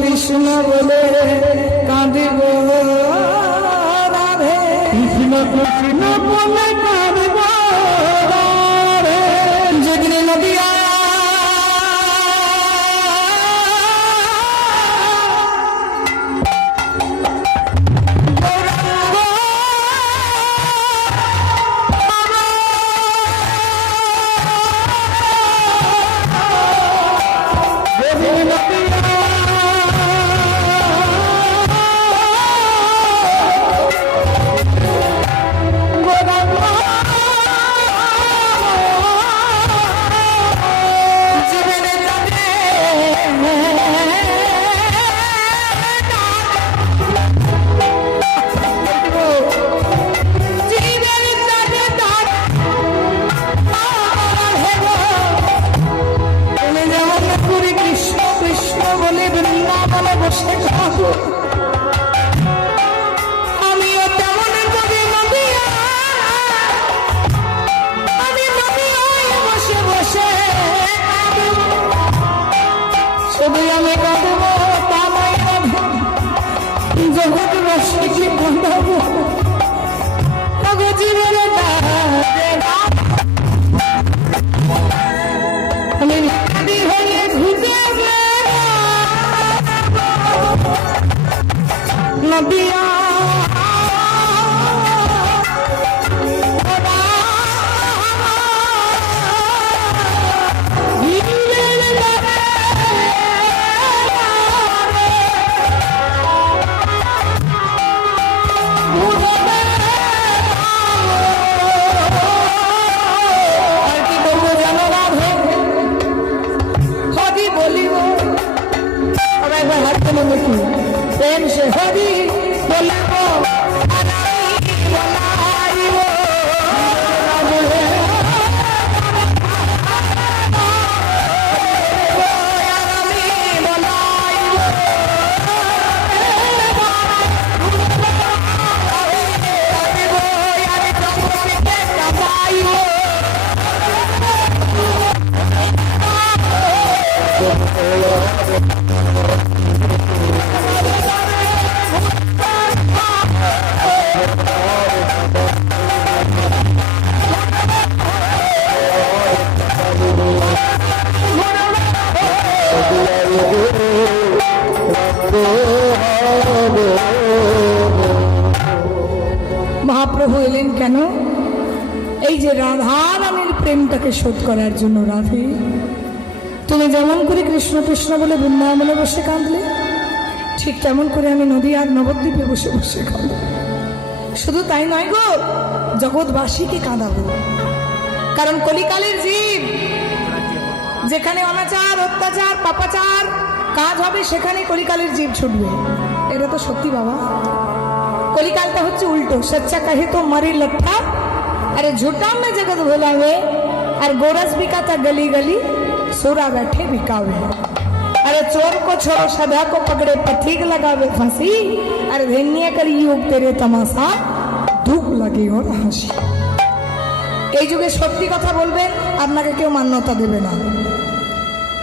কৃষ্ণ বলে কাঁদিব রাধে, কৃষ্ণ কৃষ্ণ বলে কাঁদিব রাধে। যেদিন নদিয়া আমিও তেমন কবি নদিয়া, আমি নদিয়ায় বসে বসে শুধু আমি কাঁদব তা নয় রাধে, জগৎ রসিকে কাঁদাব জীবনে আমি নদী হয়ে ঘুরে নদিয়া প্রেম সে হরি বলিব মহাপ্রভু এলেন কেন? এই যে রাধা রানীর প্রেমটাকে শোধ করার জন্য। রাধে, তুমি যেমন করে কৃষ্ণ কৃষ্ণ বলে বৃন্দাবনে বসে কাঁদলে, ঠিক তেমন করে আমি নদীয়ার নবদ্বীপে বসে বসে কাঁদব। শুধু তাই নয় গো, জগৎবাসীকে কাঁদাবো। কারণ কলিকালের জীব, যেখানে অনাচার অত্যাচার পাপাচার কাজ হবে সেখানে কলিকালের জীব ছুটবে। এটা তো সত্যি বাবা। কলিকালটা হচ্ছে উল্টো। সচ্চা কহে তো মারি লট্টা, अरे झूठा में जगत भुलावे, और गोरस बिकाता गली गली, सोरा बैठे बिकावे। अरे चोर को छोड़ो सदा को पकड़े पथिक लगावे फांसी, अरे धन्य करी युग तेरे तमाशा दुख लगे और হাসি। এই যুগে সত্যি কথা বলবেন, আপনাকে কেউ মান্যতা দেবে না।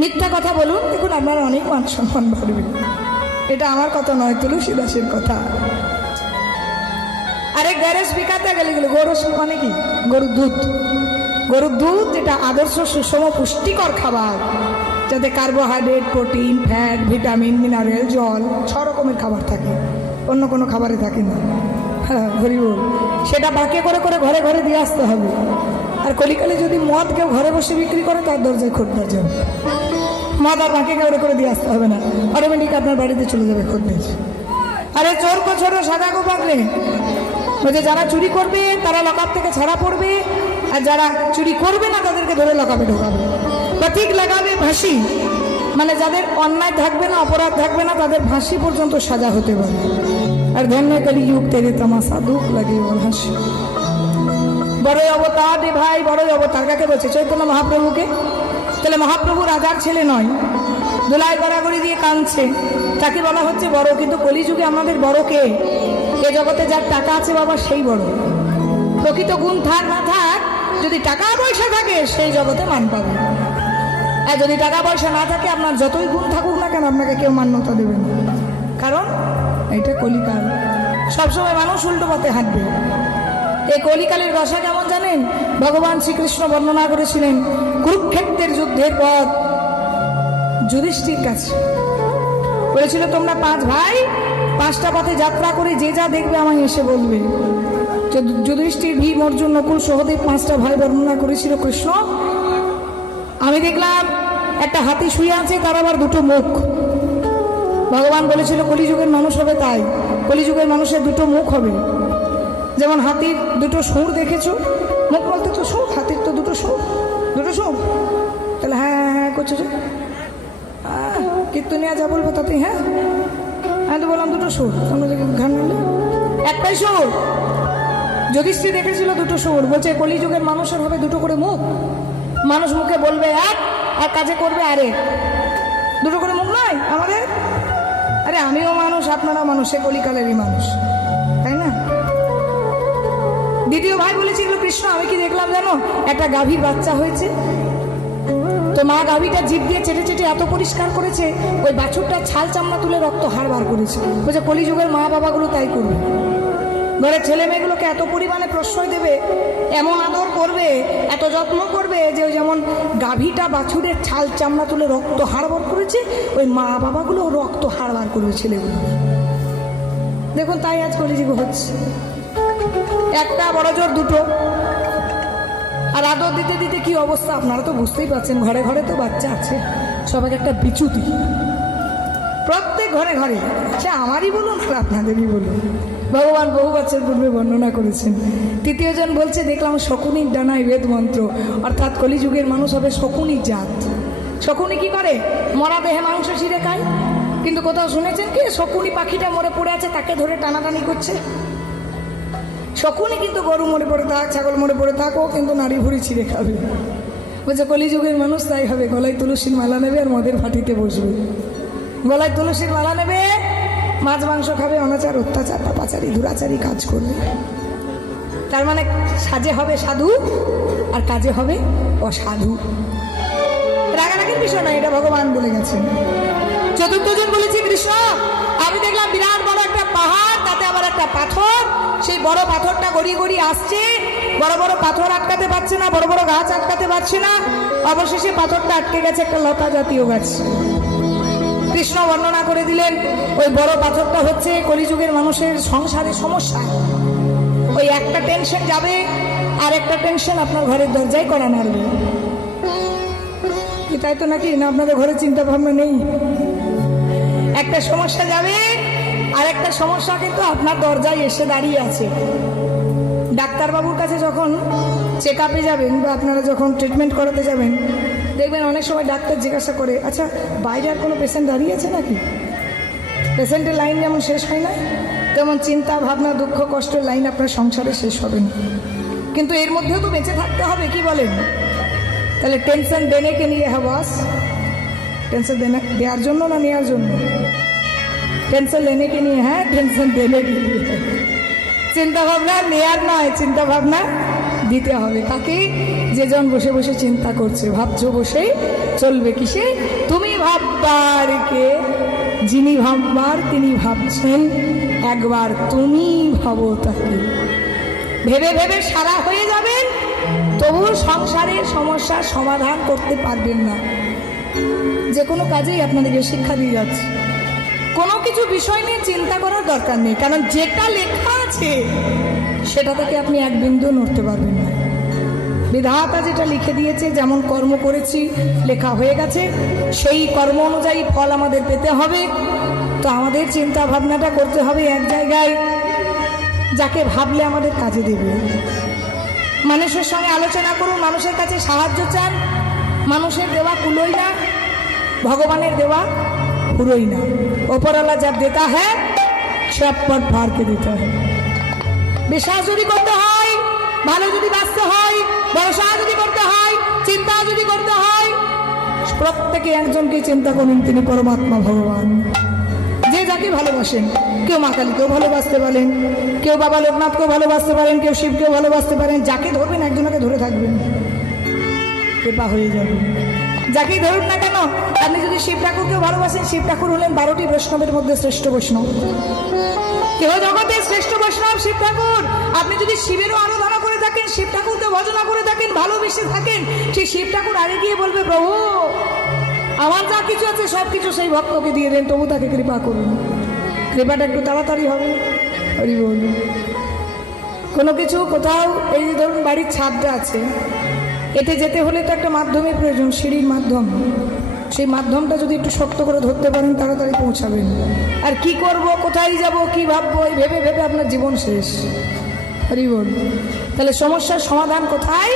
মিথ্যা কথা বলুন, দেখুন আপনার অনেক মান সম্মান বাড়বে। এটা আমার কথা নয়, তুলসী দাসের কথা। আরে গ্যারেজ বিকাতে গেলে গরুস মানে কি? গরুর দুধ। গরুর দুধ এটা আদর্শ সুষম পুষ্টিকর খাবার, যাতে carbohydrate, protein, fat, vitamin, mineral, জল 6 রকমের খাবার থাকে, অন্য কোনো খাবারে থাকে না। হ্যাঁ, হরি বল। সেটা বাকে করে করে ঘরে ঘরে দিয়ে আসতে হবে। আর কলিকালে যদি মদ কেউ ঘরে বসে বিক্রি করে, তার দরজায় খোঁজদার যাবে। মদ আর বাকে করে দিয়ে আসতে হবে না, অটোমেটিক আপনার বাড়িতে চলে যাবে খোঁজদার। আরে চোর কো ছোট সাদা কো পাকলে, বলছে যারা চুরি করবে তারা লকআপ থেকে ছাড়া পড়বে, আর যারা চুরি করবে না তাদেরকে ধরে লকআপে ঢোকাবে। বা ঠিক লাগাবে ফাঁসি, মানে যাদের অন্যায় থাকবে না, অপরাধ থাকবে না, তাদের ফাঁসি পর্যন্ত সাজা হতে পারে। আর ধন্য কলি যুগ তেরে তামাশা দুঃখ লাগে ওর হাসি। বড়ই অবতার রে ভাই, বড়ই অবতার। কাকে বলছে? চৈতন্য মহাপ্রভুকে। তাহলে মহাপ্রভু রাজার ছেলে নয়, দোলায় গড়াগড়ি দিয়ে কাঁদছে, তাকে বলা হচ্ছে বড়। কিন্তু কলিযুগে আমাদের বড় কে? এ জগতে যার টাকা আছে বাবা, সেই বড়। প্রকৃত গুণ থাক না থাক, যদি টাকা পয়সা থাকে সেই জগতে মান পাবে। আর যদি টাকা পয়সা না থাকে, আপনার যতই গুণ থাকুক না কেন, আপনাকে কেউ মান্যতা দেবে না। কারণ এটা কলিকাল, সবসময় মানুষ উল্টো পথে হাঁটবে। এই কলিকালের দশা কেমন জানেন? ভগবান শ্রীকৃষ্ণ বর্ণনা করেছিলেন কুরুক্ষেত্রের যুদ্ধের পর যুধিষ্ঠির কাছে বলেছিল, তোমরা 5 ভাই 5টা পথে যাত্রা করে যে যা দেখবে আমায় এসে বলবে। যুধিষ্ঠির, ভীম, অর্জুন, নকুল, সহদেব 5টা ভাই বর্ণনা করেছিল কৃষ্ণ। আমি দেখলাম একটা হাতি শুয়ে আছে, তার আবার 2টো মুখ। ভগবান বলেছিল কলিযুগের মানুষ হবে তাই, কলিযুগের মানুষের 2টো মুখ হবে। যেমন হাতির 2টো সুর দেখেছো, মুখ বলতে তো সুর, হাতির তো 2টো সুর, 2টো সুর। তাহলে হ্যাঁ হ্যাঁ হ্যাঁ করছো যে কীর্তনিয়া যা বলবো তাতে হ্যাঁ, আমি তো বললাম 2টো সুর, তোমরা ঘান নিলে একটাই সুর। যুধিষ্ঠির দেখেছিল 2টো সুর। বলছে কলিযুগের মানুষের হবে 2টো করে মুখ। মানুষ মুখে বলবে এক, আর কাজে করবে আরেক। 2টো করে মুখ নয় আমাদের? আরে আমিও মানুষ, আপনারা মানুষ, সে কলিকালেরই মানুষ, তাই না? দ্বিতীয় ভাই বলেছিল কৃষ্ণ, আমি কি দেখলাম জানো, একটা গাভীর বাচ্চা হয়েছে, তো মা গাভীটা জিভ দিয়ে চেটে চেটে এত পরিষ্কার করেছে, ওই বাছুরটা ছাল চামড়া তুলে রক্ত হাড় বার করেছে। বলছে কলিযুগের মা বাবাগুলো তাই করবে, ঘরের ছেলে মেয়েগুলোকে এত পরিমাণে প্রশ্রয় দেবে, এমন আদর করবে, এত যত্ন করবে যে ওই যেমন গাভীটা বাছুরের ছাল চামড়া তুলে রক্ত হাড় বার করেছে, ওই মা বাবাগুলো রক্ত হাড় বার করবে ছেলেগুলো। দেখুন তাই আজ কলিযুগ হচ্ছে, একটা বড় জোর 2টো। আর আদর দিতে দিতে কি অবস্থা আপনারা তো বুঝতেই পারছেন। ঘরে ঘরে তো বাচ্চা আছে, সবাইকে একটা বিচ্যুতি, প্রত্যেক ঘরে ঘরে, সে আমারই বলুন আর আপনাদেরই বলুন। ভগবান বহু বছর পূর্বে বর্ণনা করেছেন। 3য় জন বলছে, দেখলাম শকুনির ডানায় বেদ মন্ত্র, অর্থাৎ কলিযুগের মানুষ হবে শকুনির জাত। শকুনি কি করে? মরা দেহে মাংস ছিঁড়ে খায়। কিন্তু কোথাও শুনেছেন কি শকুনি পাখিটা মরে পড়ে আছে, তাকে ধরে টানাটানি করছে? শকুনি কিন্তু গরু মরে পড়ে থাক, ছাগল মরে পড়ে থাক, ও কিন্তু নারী ভুড়ি ছিঁড়ে খাবে। বলছে কলিযুগের মানুষ তাই হবে, গলায় তুলসীর মালা নেবে আর মদের ভাটিতে বসবে। গলায় তুলসীর মালা নেবে, মাছ মাংস খাবে, অনাচার অত্যাচার পাপাচারী দুরাচারী কাজ করবে। তার মানে সাজে হবে সাধু আর কাজে হবে অসাধু। রাগারাগির বিষয় নয়, এটা ভগবান বলে গেছেন। 4র্থ জন বলেছি কৃষ্ণ, আমি দেখলাম বিরাট বড় একটা পাহাড়, তাতে আবার একটা পাথর, সেই বড় পাথরটা গড়িয়ে গড়িয়ে আসছে, বড় বড় পাথর আটকাতে পারছে না, বড় বড় গাছ আটকাতে পারছে না, অবশেষে পাথরটা আটকে গেছে একটা লতা জাতীয় গাছ। কৃষ্ণ বর্ণনা করে দিলেন ওই বড় পাথরটা হচ্ছে কলিযুগের মানুষের সংসারের সমস্যা। ওই একটা টেনশন যাবে আর একটা টেনশন আপনার ঘরের দরজায় করা নাড়বে। তাই তো নাকি? না আপনাদের ঘরে চিন্তা ভাবনা নেই? একটা সমস্যা যাবে আর একটা সমস্যা কিন্তু আপনার দরজায় এসে দাঁড়িয়ে আছে। ডাক্তারবাবুর কাছে যখন চেক আপে যাবেন বা আপনারা যখন ট্রিটমেন্ট করাতে যাবেন, দেখবেন অনেক সময় ডাক্তার জিজ্ঞাসা করে, আচ্ছা বাইরে আর কোনো পেশেন্ট দাঁড়িয়ে আছে নাকি? পেশেন্টের লাইন যেমন শেষ হয় না, তেমন চিন্তা ভাবনা দুঃখ কষ্টের লাইন আপনার সংসারে শেষ হবে না। কিন্তু এর মধ্যেও তো বেঁচে থাকতে হবে, কি বলেন? তাহলে টেনশন দেনে কে নিয়ে হ্যাঁ বস? টেনশন দেওয়ার জন্য না নেওয়ার জন্য? টেনশন লেনে কে নিয়ে হ্যাঁ, টেনশন দেনে কে নিয়ে। চিন্তা ভাবনা নেয়ার নয়, চিন্তা ভাবনা দিতে হবে। তাকে যেজন বসে বসে চিন্তা করছে, ভাবছো বসে চলবে কিসে? তুমি ভাববার কে? যিনি ভাববার তিনি ভাবছেন, একবার তুমি ভাবো তাকে। ভেবে ভেবে সারা হয়ে যাবেন, তবু সংসারের সমস্যার সমাধান করতে পারবেন না। যে কোনো কাজেই আপনাদেরকে শিক্ষা দিয়ে যাচ্ছে, কোনো কিছু বিষয় নিয়ে চিন্তা করার দরকার নেই, কারণ যেটা লেখা আছে সেটা থেকে আপনি এক বিন্দু নড়তে পারবেন না। বিধাতা যেটা লিখে দিয়েছে, যেমন কর্ম করেছি লেখা হয়ে গেছে, সেই কর্ম অনুযায়ী ফল আমাদের পেতে হবে। তো আমাদের চিন্তা ভাবনাটা করতে হবে এক জায়গায়, যাকে ভাবলে আমাদের কাজে দেবে। মানুষের সঙ্গে আলোচনা করুন, মানুষের কাছে সাহায্য চান, মানুষের দেওয়া কুলোই না, ভগবানের দেওয়া পুরোই না। ওপরওয়ালা যা দেতা হ্যাঁ সব পথ ভারকে দিতে হয়। বিশ্বাস যদি করতে হয়, ভালো যদি বাঁচতে হয়, ভরসা যদি করতে হয়, চিন্তা যদি করতে হয়, প্রত্যেকে একজনকে চিন্তা করুন, তিনি পরমাত্মা ভগবান। যে যাকে ভালোবাসেন, কেউ মা কালীকেও ভালোবাসতে পারেন, কেউ বাবা লোকনাথকেও ভালোবাসতে পারেন, কেউ শিবকেও ভালোবাসতে পারেন। যাকে ধরবেন একজনকে ধরে থাকবেন, কৃপা হয়ে যাবে। যাকেই ধরুন না কেন, আপনি যদি শিব ঠাকুরকে ভালোবাসেন, শিব ঠাকুর হলেন 12টি বৈষ্ণবের মধ্যে শ্রেষ্ঠ বৈষ্ণব, কেহ জগতের শ্রেষ্ঠ বৈষ্ণব শিব ঠাকুর। আপনি যদি শিবেরও আরাধনা করে থাকেন, শিব ঠাকুরকে ভজনা করে থাকেন, ভালোবেসে থাকেন, সেই শিব ঠাকুর আগে গিয়ে বলবে, প্রভু আমার যা কিছু আছে সব কিছু সেই ভক্তকে দিয়ে দেন, তবু তাকে কৃপা করুন। কৃপাটা একটু তাড়াতাড়ি হবে। হরি বল। কোনো কিছু কোথাও, এই যে ধরুন বাড়ির ছাদটা আছে, এতে যেতে হলে তো একটা মাধ্যমের প্রয়োজন, সিঁড়ির মাধ্যম। সেই মাধ্যমটা যদি একটু শক্ত করে ধরতে পারেন, তাড়াতাড়ি পৌঁছাবেন। আর কি করব, কোথায় যাব, কি ভাববো, এই ভেবে ভেবে আপনার জীবন শেষ। হরি বল। তাহলে সমস্যার সমাধান কোথায়?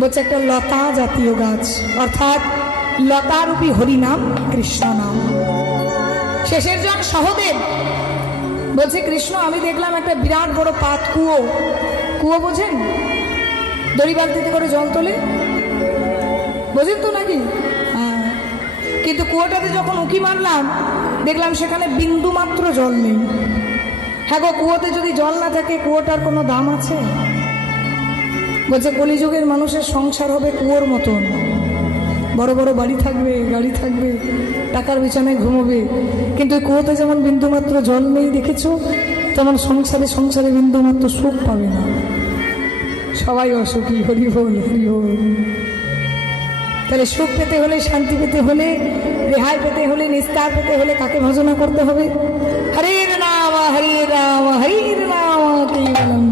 বলছে একটা লতা জাতীয় গাছ, অর্থাৎ লতারূপী হরিনাম, কৃষ্ণ নাম। শেষের জন সহদেব বলছে, কৃষ্ণ আমি দেখলাম একটা বিরাট বড় পাত কুয়ো। কুয়ো বোঝেন? দড়ি বালতিতে করে জল তোলে, বোঝেন তো নাকি? হ্যাঁ। কিন্তু কুয়োটাতে যখন উঁকি মারলাম, দেখলাম সেখানে বিন্দু মাত্র জল নেই। হ্যাঁ গো, কুয়োতে যদি জল না থাকে কুয়োটার কোনো দাম আছে? বলছে কলিযুগের মানুষের সংসার হবে কুয়োর মতন, বড় বড় বাড়ি থাকবে, গাড়ি থাকবে, টাকার বিছানায় ঘুমোবে, কিন্তু কুয়োতে যেমন বিন্দুমাত্র জল নেই দেখেছো, তেমন সংসারে সংসারে বিন্দুমাত্র সুখ পাবে না, সবাই অসুখী। হরি বল, হরি বল। তাহলে সুখ পেতে হলে, শান্তি পেতে হলে, রেহাই পেতে হলে, নিস্তার পেতে হলে কাকে ভজনা করতে হবে? হরির নাম, হরির নাম, হরির নাম কেবলম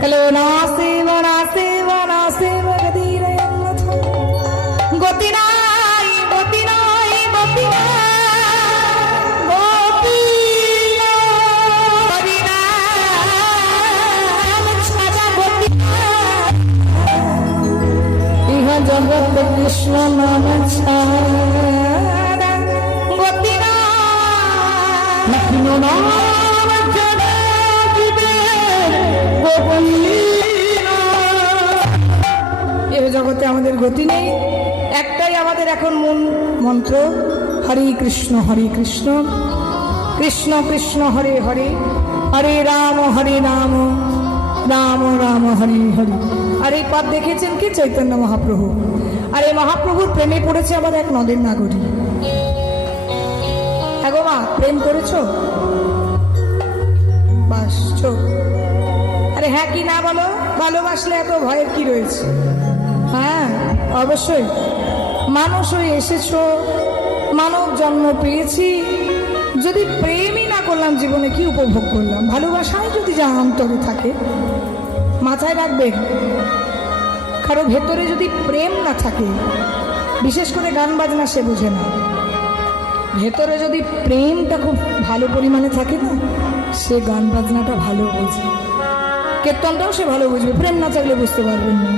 কলো নাসে বনাসে বনাসে বগদিরয়ং গতি নাই, গতি নাই, গতি নাই, গতি হরি নাম ছাড়া গতি নাই। ইহা জগৎ কৃষ্ণ নাম ছাড়া গতি নাই। কৃষ্ণ নাম ছাড়া জীবের গতি নাই। এ জগতে আমাদের গতি নেই। একটাই আমাদের এখন মূল মন্ত্র, হরে কৃষ্ণ, হরে কৃষ্ণ, কৃষ্ণ কৃষ্ণ হরে হরে, হরে রাম, হরে রাম, রাম রাম, হরে হরে। আর এই পথ দেখেছেন কি? চৈতন্য মহাপ্রভু। আর এই মহাপ্রভুর প্রেমে পড়েছে আবার এক নদের নাগরী। হ্যাঁ গো মা, প্রেম করেছো? বাস চোখ। আরে হ্যাঁ কি না বলো? ভালোবাসলে এত ভয়ের কি রয়েছে? হ্যাঁ অবশ্যই। মানুষ হয়ে এসেছো, মানব জন্ম পেয়েছি, যদি প্রেমই না করলাম জীবনে কি উপভোগ করলাম? ভালোবাসায় যদি যা অন্তরে থাকে, মাথায় রাখবেন, কারো ভেতরে যদি প্রেম না থাকে, বিশেষ করে গান বাজনা সে বোঝে না, ভেতরে যদি প্রেমটা খুব ভালো পরিমাণে থাকে না, সে গান বাজনাটা ভালো বোঝে, কীর্তনটাও সে ভালো বুঝবে। প্রেম না থাকলে বুঝতে পারবেন না।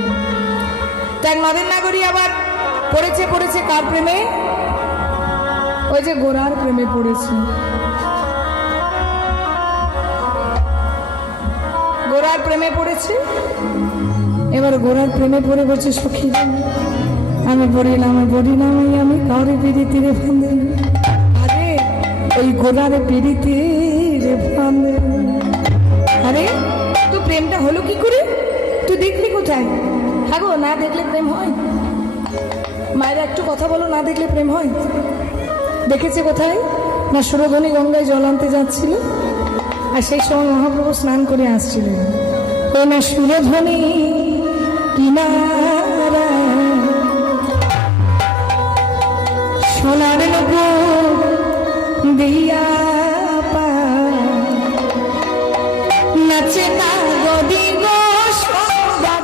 তাই নদের নাগরী আবার পড়েছে, পড়েছে কার প্রেমে? ওই যে গোরার প্রেমে পড়েছে। গোরার প্রেমে পড়েছে। এবার গোরার প্রেমে পড়ে বলছে, সখী আমি পড়িলাম, আমি কাউরে পিড়িতে রে ফাঁদে। আরে ওই গোরার পিড়িতে রে ফাঁদে। আরে তো প্রেমটা হলো কি করে? তুই দেখলি কোথায়? হ্যাঁ গো, না দেখলে প্রেম হয়? মায়েরা একটু কথা বলো, না দেখলে প্রেম হয়? দেখেছে কোথায়? না সুরধনী গঙ্গায় জল আনতে যাচ্ছিল, আর সেই সময় মহাপ্রভু স্নান করে আসছিলেন। ও না সুরধনী কিনারা সোনার লোক দিয়া পা নাচে না গদি